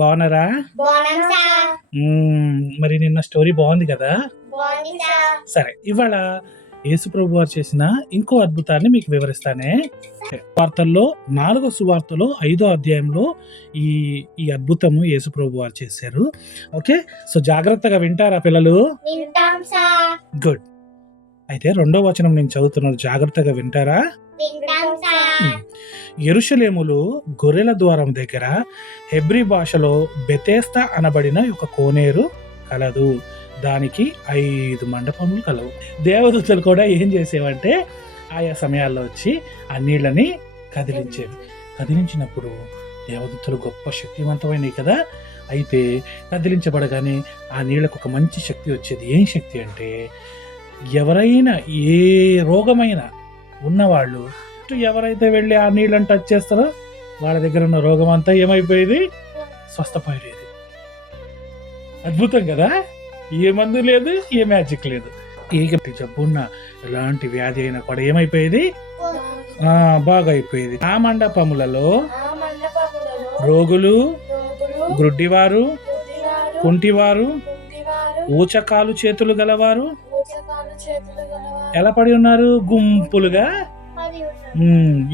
బాగున్నారా? మరి నిన్న స్టోరీ బాగుంది కదా? సరే, ఇవాళ యేసుప్రభు వారు చేసిన ఇంకో అద్భుతాన్ని మీకు వివరిస్తానే. వార్తల్లో 4వ సువార్తలో 5వ అధ్యాయంలో ఈ ఈ అద్భుతము యేసుప్రభు వారు చేశారు. ఓకే, సో జాగ్రత్తగా వింటారా పిల్లలు? గుడ్. అయితే 2వ వచనం నేను చదువుతున్నాను, జాగ్రత్తగా వింటారా? యెరూషలేములో గొర్రెల ద్వారం దగ్గర హెబ్రీ భాషలో బెతెస్దా అనబడిన ఒక కోనేరు కలదు. దానికి 5 మండపములు కలవు. దేవదూతలు కూడా ఏం చేసేవంటే ఆయా సమయాల్లో వచ్చి ఆ నీళ్ళని కదిలించేవి. కదిలించినప్పుడు దేవదూతలు గొప్ప శక్తివంతమైనవి కదా. అయితే కదిలించబడగానే ఆ నీళ్ళకు ఒక మంచి శక్తి వచ్చేది. ఏం శక్తి అంటే, ఎవరైనా ఏ రోగమైనా ఉన్నవాళ్ళు ఎవరైతే వెళ్ళి ఆ నీళ్ళని టచ్ చేస్తారో వాళ్ళ దగ్గర ఉన్న రోగం అంతా ఏమైపోయేది? స్వస్థపోయేది. అద్భుతం కదా. ఏ మందు లేదు, ఏ మ్యాజిక్ లేదు. ఏ జబ్బున్నా ఎలాంటి వ్యాధి అయినా కూడా ఏమైపోయేది? బాగా అయిపోయేది. ఆ మండపములలో రోగులు, గ్రుడ్డివారు, కుంటివారు, ఊచకాలు చేతులు గలవారు ఎలా పడి ఉన్నారు? గుంపులుగా.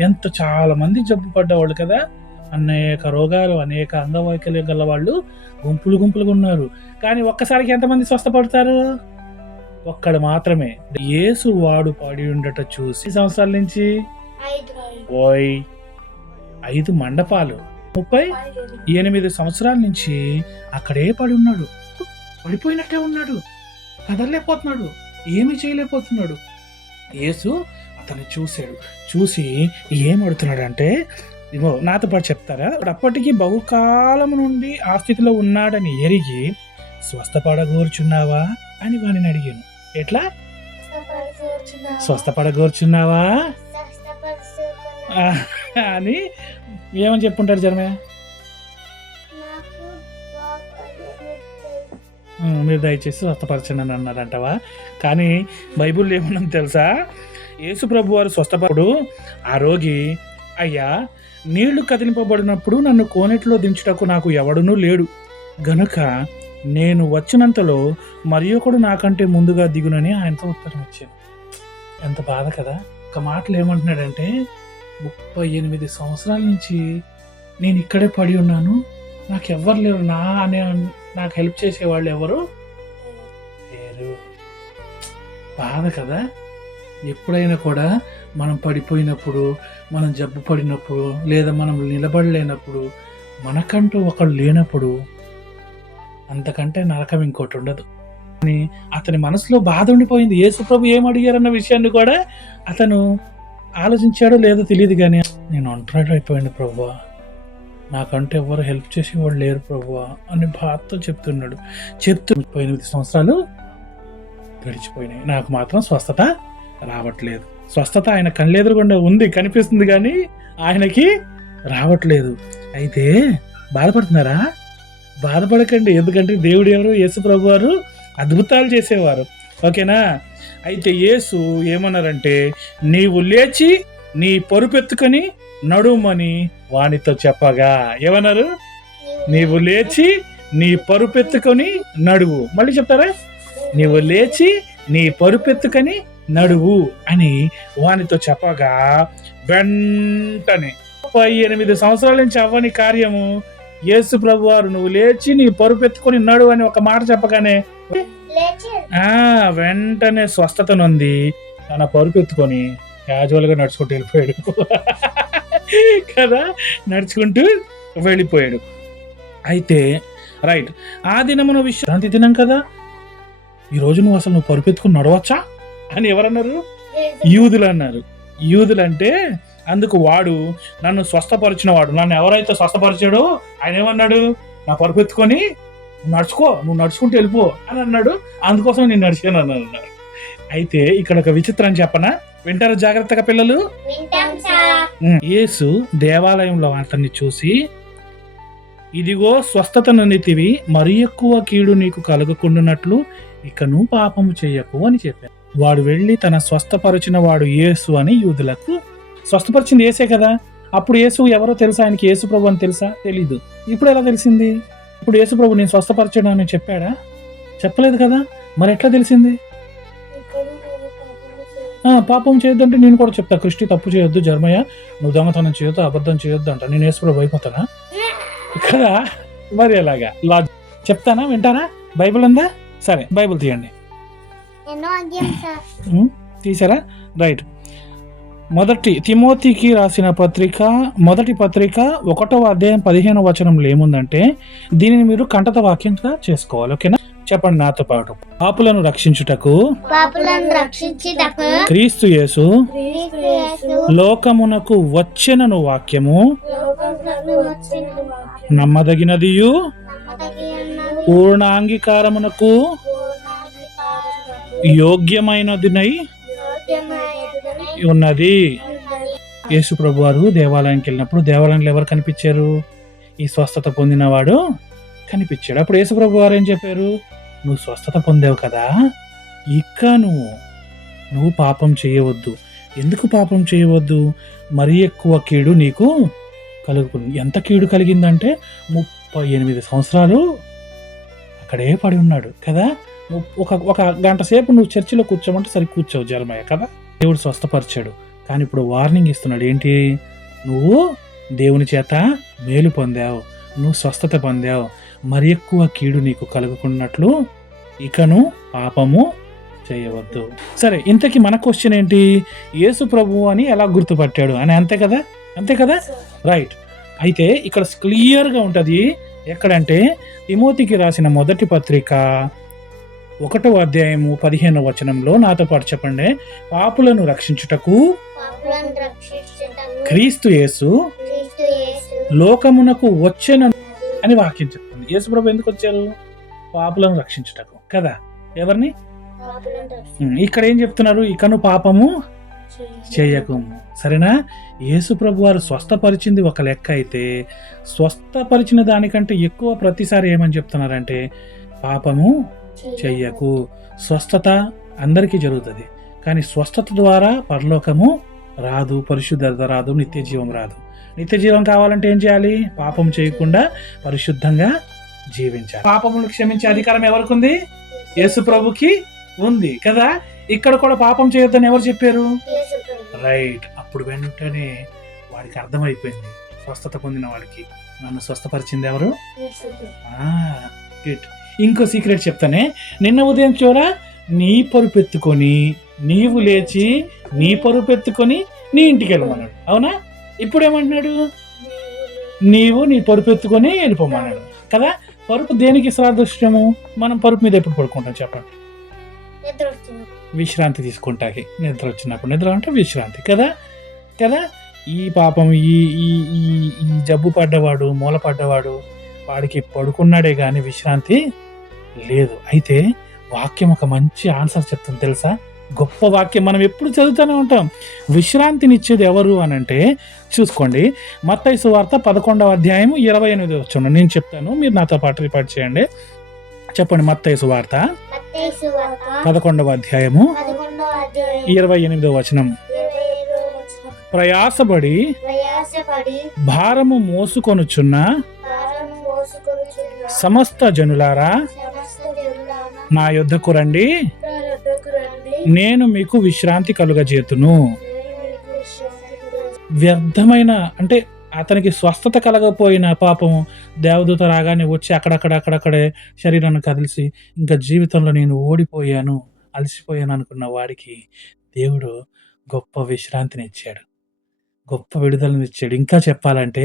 ఎంత చాలా మంది జబ్బు పడ్డవాళ్ళు కదా. అనేక రోగాలు, అనేక అంగవైకల్యం గల వాళ్ళు గుంపులు గుంపులుగా ఉన్నారు. కానీ ఒక్కసారికి ఎంతమంది స్వస్థపడతారు? ఒక్కడు మాత్రమే. యేసు వాడు పడి ఉండట చూసి సంవత్సరాల నుంచి 5 మండపాలు 38 సంవత్సరాల నుంచి అక్కడే పడి ఉన్నాడు. పడిపోయినట్టే ఉన్నాడు, కదలలేకపోతున్నాడు, ఏమీ చేయలేకపోతున్నాడు. యేసు అతన్ని చూశాడు. చూసి ఏమడుతున్నాడు అంటే, ఇగో నాతో పాటు చెప్తారా? అప్పటికి బహుకాలం నుండి ఆ స్థితిలో ఉన్నాడని ఎరిగి, స్వస్థపడగోర్చున్నావా అని వాడిని అడిగాను. ఎట్లా? స్వస్థపడగోర్చున్నావా అని ఏమని చెప్పుంటాడు జనమే? మీరు దయచేసి స్వస్థపరచండి అని అన్నారంటవా? కానీ బైబుల్ ఏమన్నా తెలుసా? యేసు ప్రభు వారు స్వస్థపడు ఆ రోగి, అయ్యా, నీళ్లు కదిలింపబడినప్పుడు నన్ను కోనేటిలో దించుటకు నాకు ఎవడునూ లేడు గనుక నేను వచ్చినంతలో మరి ఒకడు నాకంటే ముందుగా దిగునని ఆయనతో ఉత్తరం ఇచ్చాను. ఎంత బాధ కదా. ఒక మాటలు ఏమంటున్నాడంటే, 38 సంవత్సరాల నుంచి నేను ఇక్కడే పడి ఉన్నాను, నాకు ఎవ్వరు లేరు, నాకు హెల్ప్ చేసేవాళ్ళు ఎవరు లేరు. బాధ కదా. ఎప్పుడైనా కూడా మనం పడిపోయినప్పుడు, మనం జబ్బు పడినప్పుడు, లేదా మనం నిలబడలేనప్పుడు, మనకంటూ ఒకళ్ళు లేనప్పుడు అంతకంటే నరకం ఇంకోటి ఉండదు. అని అతని మనసులో బాధ ఉండిపోయింది. యేసుప్రభు ఏం అడిగారన్న విషయాన్ని కూడా అతను ఆలోచించాడో లేదో తెలియదు. కానీ నేను ఒంటరి అయిపోయాను ప్రభువా, నాకంటే ఎవరు హెల్ప్ చేసేవాళ్ళు లేరు ప్రభువా అని బాధతో చెప్తున్నాడు. 38 సంవత్సరాలు గడిచిపోయినాయి, నాకు మాత్రం స్వస్థత రావట్లేదు. స్వస్థత ఆయన కళ్ళెదురుగుండా ఉంది, కనిపిస్తుంది, కానీ ఆయనకి రావట్లేదు. అయితే బాధపడుతున్నారా? బాధపడకండి. ఎందుకంటే దేవుడు ఎవరు? యేసు ప్రభు వారు అద్భుతాలు చేసేవారు. ఓకేనా? అయితే యేసు ఏమన్నారంటే, నీవు లేచి నీ పరుపెత్తుకొని నడుమని వానితో చెప్పగా, ఏమన్నారు? నీవు లేచి నీ పరుపెత్తుకొని నడువు. మళ్ళీ చెప్తారా? నీవు లేచి నీ పరుపెత్తుకొని నడువు అని వానితో చెప్పగా, వెంటనే 38 సంవత్సరాల నుంచి అవ్వని కార్యము యేసు ప్రభు వారు నువ్వు లేచి నీ పరుపెత్తుకొని నడువు అని ఒక మాట చెప్పగానే వెంటనే స్వస్థత నొంది తన పరుపెత్తుకొని క్యాజువల్ గా నడుచుకుంటూ వెళ్ళిపోయాడు కదా. నడుచుకుంటూ వెళ్ళిపోయాడు. అయితే రైట్, ఆ దినమున విశ్రాంతి దినం కదా, ఈరోజు నువ్వు అసలు నువ్వు పరుపెత్తుకుని నడవచ్చా అని ఎవరన్నారు? యూదులు అన్నారు. యూదులు అంటే అందుకు వాడు నన్ను స్వస్థపరిచిన వాడు, నన్ను ఎవరైతే స్వస్థపరిచాడో ఆయన ఏమన్నాడు? నా పరుపెత్తుకొని నడుచుకో, నువ్వు నడుచుకుంటూ వెళ్ళిపో అని అన్నాడు. అందుకోసం నేను నడిచాను అని అన్నారు. అయితే ఇక్కడ ఒక విచిత్రం చెప్పనా? వింటారా జాగ్రత్తగా పిల్లలు? యేసు దేవాలయంలో అతన్ని చూసి, ఇదిగో స్వస్థత నొందితివి, మరి ఎక్కువ కీడు నీకు కలగకుండానట్లు ఇక నువ్వు పాపము చెయ్యకు అని చెప్పాడు. వాడు వెళ్ళి తన స్వస్థపరిచిన వాడు యేసు అని యూదులకు, స్వస్థపరిచింది యేసే కదా. అప్పుడు యేసు ఎవరో తెలుసా? ఆయనకి యేసు ప్రభు అని తెలుసా? తెలీదు. ఇప్పుడు ఎలా తెలిసింది? ఇప్పుడు యేసుప్రభు నేను స్వస్థపరచడం అని చెప్పాడా? చెప్పలేదు కదా, మరి ఎట్లా తెలిసింది? పాపం చేయొద్దంటే నేను కూడా చెప్తా, క్రిస్టి తప్పు చేయొద్దు, జర్మయ్య నువ్వు దొంగతనం చేయొద్దు, అబద్ధం చేయొద్దు అంట. నేను యేసుప్రభు అయిపోతానా కదా? మరి ఎలాగా చెప్తానా, వింటారా? బైబిల్ ఉందా? సరే బైబిల్ తీయండి. తీసారా? రైట్. మొదటి తిమోతికి రాసిన పత్రిక, మొదటి పత్రిక 1వ అధ్యాయం 15వ వచనంలో ఏముందంటే, దీనిని మీరు కంటత వాక్యంగా చేసుకోవాలి. ఓకేనా? చెప్పండి నాతో పాటు. పాపులను రక్షించుటకు క్రీస్తు యేసు లోకమునకు వచ్చెనను వాక్యము నమ్మదగినదియు పూర్ణ అంగీకారమునకు యోగ్యమైనదినై ఉన్నది. యేసు ప్రభు వారు దేవాలయానికి వెళ్ళినప్పుడు దేవాలయంలో ఎవరు కనిపించారు? ఈ స్వస్థత పొందినవాడు కనిపించాడు. అప్పుడు యేసు ప్రభు వారు ఏం చెప్పారు? నువ్వు స్వస్థత పొందావు కదా, ఇక నువ్వు పాపం చేయవద్దు. ఎందుకు పాపం చేయవద్దు? మరీ ఎక్కువ కీడు నీకు కలుగుతుంది. ఎంత కీడు కలిగిందంటే 38 సంవత్సరాలు అక్కడే పడి ఉన్నాడు కదా. ఒక గంట సేపు నువ్వు చర్చిలో కూర్చోమంటే సరి కూర్చోవు జర్మయ్య కదా. దేవుడు స్వస్థపరిచాడు, కానీ ఇప్పుడు వార్నింగ్ ఇస్తున్నాడు. ఏంటి? నువ్వు దేవుని చేత మేలు పొందావు, నువ్వు స్వస్థత పొందావు, మరి ఎక్కువ కీడు నీకు కలుగుకున్నట్లు ఇకను పాపము చేయవద్దు. సరే, ఇంతకీ మన క్వశ్చన్ ఏంటి? యేసు ప్రభు అని ఎలా గుర్తుపట్టాడు అని. అంతే కదా, అంతే కదా, రైట్. అయితే ఇక్కడ క్లియర్గా ఉంటుంది. ఎక్కడంటే తిమోతికి రాసిన మొదటి పత్రిక 1వ అధ్యాయము 15వ వచనంలో నాతో పాటు చెప్పండి. పాపులను రక్షించుటకు క్రీస్తు యేసు లోకమునకు వచ్చెను అని వాక్యం చెప్తుంది. యేసు ప్రభు ఎందుకు వచ్చారు? పాపులను రక్షించుటకు కదా. ఎవరిని? ఇక్కడ ఏం చెప్తున్నారు? ఇకను పాపము చేయకు. సరేనా? యేసు ప్రభు వారు స్వస్థపరిచింది ఒక లెక్క అయితే, స్వస్థపరిచిన దానికంటే ఎక్కువ ప్రతిసారి ఏమని చెప్తున్నారంటే పాపము చెయ్యకు. స్వస్థత అందరికీ జరుగుతుంది, కానీ స్వస్థత ద్వారా పరలోకము రాదు, పరిశుద్ధత రాదు, నిత్య జీవం రాదు. నిత్య జీవం కావాలంటే ఏం చేయాలి? పాపం చేయకుండా పరిశుద్ధంగా జీవించాలి. పాపములు క్షమించే అధికారం ఎవరికి ఉంది? యేసు ప్రభుకి ఉంది కదా. ఇక్కడ కూడా పాపం చేయొద్దని ఎవరు చెప్పారు? రైట్. అప్పుడు వెంటనే వాడికి అర్థమైపోయింది, స్వస్థత పొందిన వాడికి, నన్ను స్వస్థపరిచింది ఎవరు? ఇంకో సీక్రెట్ చెప్తానే. నిన్న ఉదయం చూడ నీ పరుపెత్తుకొని నీవు లేచి నీ పరుపెత్తుకొని నీ ఇంటికి వెళ్ళమన్నాడు, అవునా? ఇప్పుడు ఏమంటున్నాడు? నీవు నీ పరుపెత్తుకొని వెళ్ళిపోమన్నాడు కదా. పరుపు దేనికి సాదృశ్యము? మనం పరుపు మీద ఎప్పుడు పడుకుంటాం చెప్పండి? విశ్రాంతి తీసుకుంటాకి. నిద్ర వచ్చినప్పుడు, నిద్ర అంటే విశ్రాంతి కదా కదా. ఈ పాపం ఈ ఈ ఈ జబ్బు పడ్డవాడు, మూల పడ్డవాడు, వాడికి పడుకున్నాడే కానీ విశ్రాంతి లేదు. అయితే వాక్యం ఒక మంచి ఆన్సర్ చెప్తుంది తెలుసా? గొప్ప వాక్యం. మనం ఎప్పుడు చదువుతూనే ఉంటాం. విశ్రాంతినిచ్చేది ఎవరు అని అంటే చూసుకోండి. మత్తయి సువార్త 11వ అధ్యాయం 28వ వచనం నేను చెప్తాను, మీరు నాతో పాటు రిపీట్ చేయండి. చెప్పండి. మత్తయి సువార్త 11వ అధ్యాయము 28వ వచనం. ప్రయాసపడి భారము మోసుకొనుచున్న సమస్త జనులారా నా యొద్దకు రండి, నేను మీకు విశ్రాంతి కలుగజేతును. వ్యర్థమైన అంటే అతనికి స్వస్థత కలగపోయిన పాపం దేవదూత రాగానే వచ్చి అక్కడక్కడే శరీరాన్ని కదిలిసి ఇంకా జీవితంలో నేను ఓడిపోయాను, అలసిపోయాను అనుకున్న వాడికి దేవుడు గొప్ప విశ్రాంతిని ఇచ్చాడు, గొప్ప విడుదలనిచ్చాడు. ఇంకా చెప్పాలంటే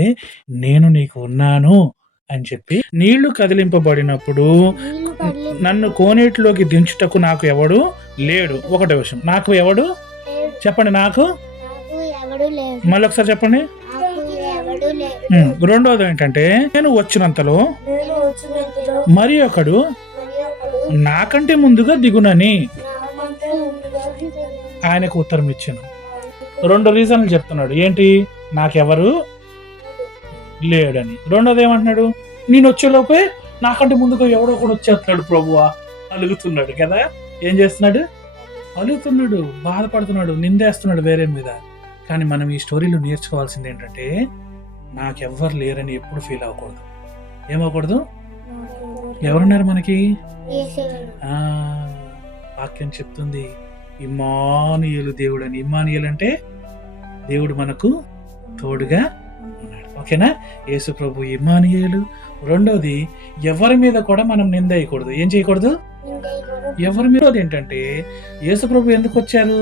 నేను నీకు ఉన్నాను అని చెప్పి, నీళ్లు కదిలింపబడినప్పుడు నన్ను కోనేటిలోకి దించుటకు నాకు ఎవడు లేడు. ఒకటో విషయం, నాకు ఎవడు చెప్పండి, నాకు మళ్ళీ ఒకసారి చెప్పండి. రెండోది ఏంటంటే, నేను వచ్చినంతలో మరి ఒకడు నాకంటే ముందుగా దిగునని ఆయనకు ఉత్తరం ఇచ్చాను. 2 రీజన్లు చెప్తున్నాడు. ఏంటి? నాకెవరు లేడని. రెండోది ఏమంటున్నాడు? నేను వచ్చేలోపే నాకంటే ముందుగా ఎవడో కూడా వచ్చేస్తున్నాడు ప్రభువా అలుగుతున్నాడు కదా. ఏం చేస్తున్నాడు? అలుగుతున్నాడు, బాధపడుతున్నాడు, నిందేస్తున్నాడు వేరే మీద. కానీ మనం ఈ స్టోరీలో నేర్చుకోవాల్సింది ఏంటంటే, నాకెవ్వరు లేరని ఎప్పుడు ఫీల్ అవ్వకూడదు. ఏమవ్వకూడదు? ఎవరున్నారు మనకి? యేసయ్య. ఆ వాక్యం చెప్తుంది ఇమ్మానుయేలు దేవుడు అని. ఇమ్మానుయేలు అంటే దేవుడు మనకు తోడుగా ఉన్నాడు. ఓకేనా? యేసు ప్రభు ఇమ్మానుయేలు. రెండోది, ఎవరి మీద కూడా మనం నింద వేయకూడదు. ఏం చేయకూడదు? ఎవరి మీద ఏంటంటే యేసు ప్రభు ఎందుకు వచ్చారు?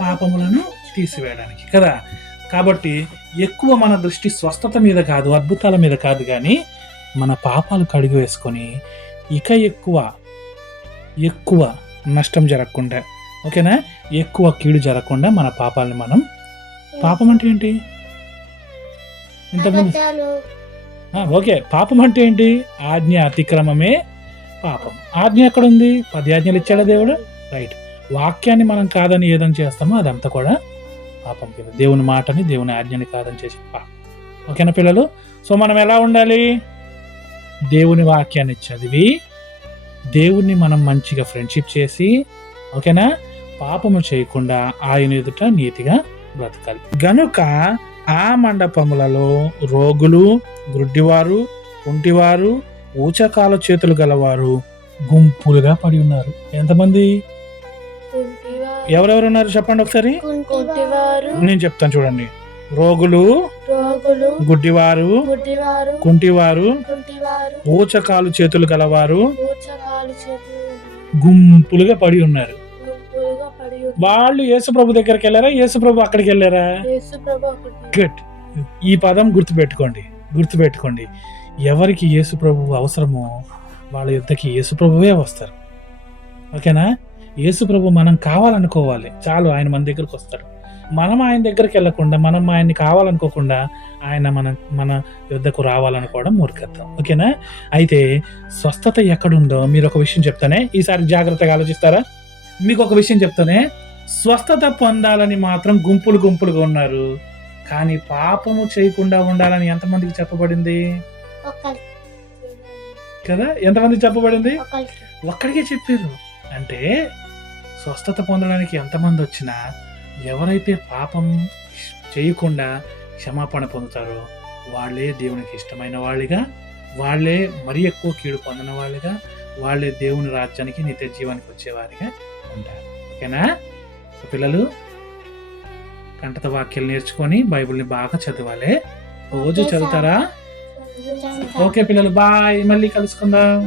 పాపములను తీసివేయడానికి కదా. కాబట్టి ఎక్కువ మన దృష్టి స్వస్థత మీద కాదు, అద్భుతాల మీద కాదు, కానీ మన పాపాలు కడిగి వేసుకొని ఇక ఎక్కువ నష్టం జరగకుండా, ఓకేనా, ఎక్కువ కీడు జరగకుండా మన పాపాలను మనం, పాపం అంటే ఏంటి? ఇంతకుముందు ఓకే, పాపం అంటే ఏంటి? ఆజ్ఞ అతిక్రమమే పాపం. ఆజ్ఞ ఎక్కడ ఉంది? 10 ఆజ్ఞలు ఇచ్చాడా దేవుడు? రైట్. వాక్యాన్ని మనం కాదని ఏదని చేస్తామో అదంతా కూడా పాపం పిల్లలు. దేవుని మాటని, దేవుని ఆజ్ఞని కాదని చేసి పాపం. ఓకేనా పిల్లలు? సో మనం ఎలా ఉండాలి? దేవుని వాక్యాన్ని చదివి, దేవుణ్ణి మనం మంచిగా ఫ్రెండ్షిప్ చేసి, ఓకేనా, పాపము చేయకుండా ఆయన ఎదుట నీతిగా బ్రతకాలి. గనుక ఆ మండపములలో రోగులు, గ్రుడ్డివారు, కుంటివారు, ఊచకాల చేతులు గలవారు గుంపులుగా పడి ఉన్నారు. ఎంతమంది? ఎవరెవరు ఉన్నారు చెప్పండి ఒకసారి. నేను చెప్తాను చూడండి. రోగులు, గుడ్డివారు, కుంటివారు, ఊచకాలు చేతులు గలవారు గుంపులుగా పడి ఉన్నారు. వాళ్ళు యేసుప్రభు దగ్గరికి వెళ్ళారా? యేసుప్రభు అక్కడికి వెళ్ళారా? గుడ్. ఈ పదం గుర్తుపెట్టుకోండి. ఎవరికి యేసుప్రభు అవసరమో వాళ్ళ యుద్ధకి యేసుప్రభువే వస్తారు. ఓకేనా? యేసుప్రభు మనం కావాలనుకోవాలి చాలు, ఆయన మన దగ్గరకు వస్తాడు. మనం ఆయన దగ్గరికి వెళ్ళకుండా, మనం ఆయన్ని కావాలనుకోకుండా ఆయన మన యుద్ధకు రావాలనుకోవడం మూర్ఖత్వం. ఓకేనా? అయితే స్వస్థత ఎక్కడుందో మీరు ఒక విషయం చెప్తానే, ఈసారి జాగ్రత్తగా ఆలోచిస్తారా? మీకు ఒక విషయం చెప్తానే, స్వస్థత పొందాలని మాత్రం గుంపులుగా ఉన్నారు, కానీ పాపము చేయకుండా ఉండాలని ఎంతమందికి చెప్పబడింది కదా? ఎంతమందికి చెప్పబడింది? ఒక్కడికే చెప్పారు. అంటే స్వస్థత పొందడానికి ఎంతమంది వచ్చినా ఎవరైతే పాపం చేయకుండా క్షమాపణ పొందుతారో వాళ్ళే దేవునికి ఇష్టమైన వాళ్ళుగా, వాళ్ళే మరీ ఎక్కువ కీడు పొందిన వాళ్ళుగా, వాళ్ళే దేవుని రాజ్యానికి, నిత్య జీవానికి వచ్చేవారిగా ఉంటారు. ఓకేనా? పిల్లలు కంటత వాక్యాలు నేర్చుకొని బైబిల్ని బాగా చదవాలి. రోజు చదువుతారా? ఓకే పిల్లలు, బాయ్. మళ్ళీ కలుసుకుందాం.